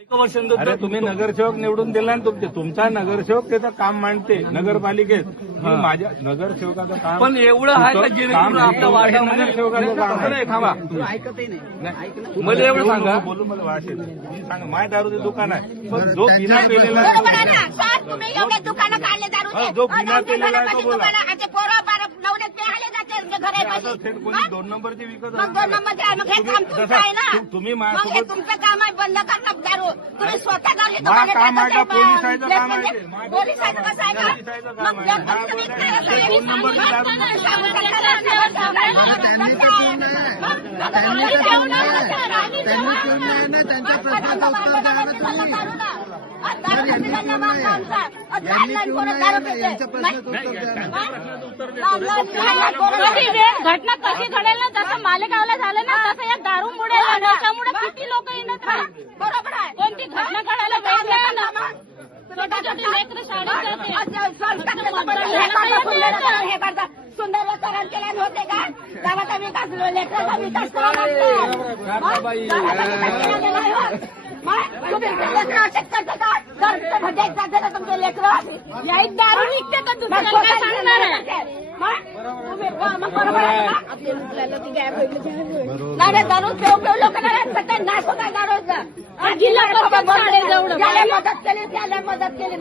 तुम्ही नगरसेवक निवडून दिला ना तुमचा नगरसेवक त्याचं काम मांडते नगरपालिकेत. माझ्या नगरसेवकाचं काम पण एवढं आहे का जेणेकरून आपल्या वार्डामध्ये नगरसेवकाचं काम नाही थांबा मला एवढं सांगा बोलू मला वाटेल सांगा माय दारूचं दुकान आहे पण जो बिना पेलेला बरोबर आहे ना सर तुम्ही एवढे दुकानं काढले दारूचे जो बिना पेलेला आहे तो बोला. दुकानं पोरं बारा नवरे ते आले जाते घरापाशी कोणी 2 नंबरची विकत मग 2 नंबरचे आहे मग हे काम तुमचं आहे ना तुम्ही मग हे माझ्यासोबत तुमचं काम आहे बंद करणं दारू तुम्ही स्वतः लावले मा काम आहे का पोलिसाचं काम आहे ते? पोलिसाचं कसं आहे का पोलिसाचं काम मग आहे. जर हा तुम्ही बोला. ते 2 नंबरची दारू घटना कशी घडेल ना जसं मालेगावला झालं ना तसं या दारूमुळे नशामुळे किती लोक येणार आहे. बरोबर आहे कोणती घटना घडायला वेळ नाही ना छोटे छोटे लेकरं शाळेत हे करतात सुंदर वस्त्र केल्याने होते का गावाचा विकास लेकराचा विकास तुमचे लेकरं या एक दारू निघते तर दुसऱ्याला काय सांगणार आहे. नाही दारू पेव लोक नाश होता दारूचा जिल्हा परिषद शाळेजवळ मदत केली त्याला मदत केली